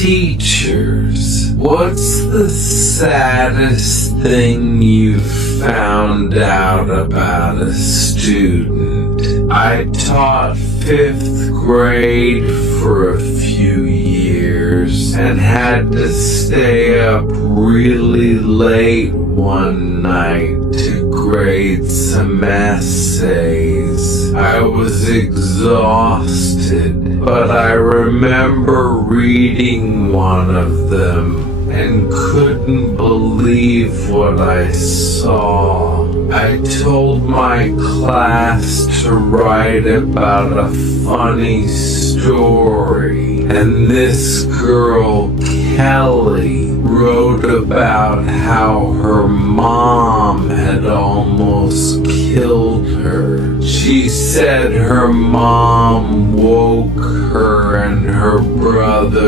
Teachers, what's the saddest thing you found out about a student? I taught 5th grade for a few years and had to stay up really late one night to grade some essays. I was exhausted, but I remember reading one of them and couldn't believe what I saw. I told my class to write about a funny story, and this girl, Kelly, wrote about how her mom had almost killed her. She said her mom woke her and her brother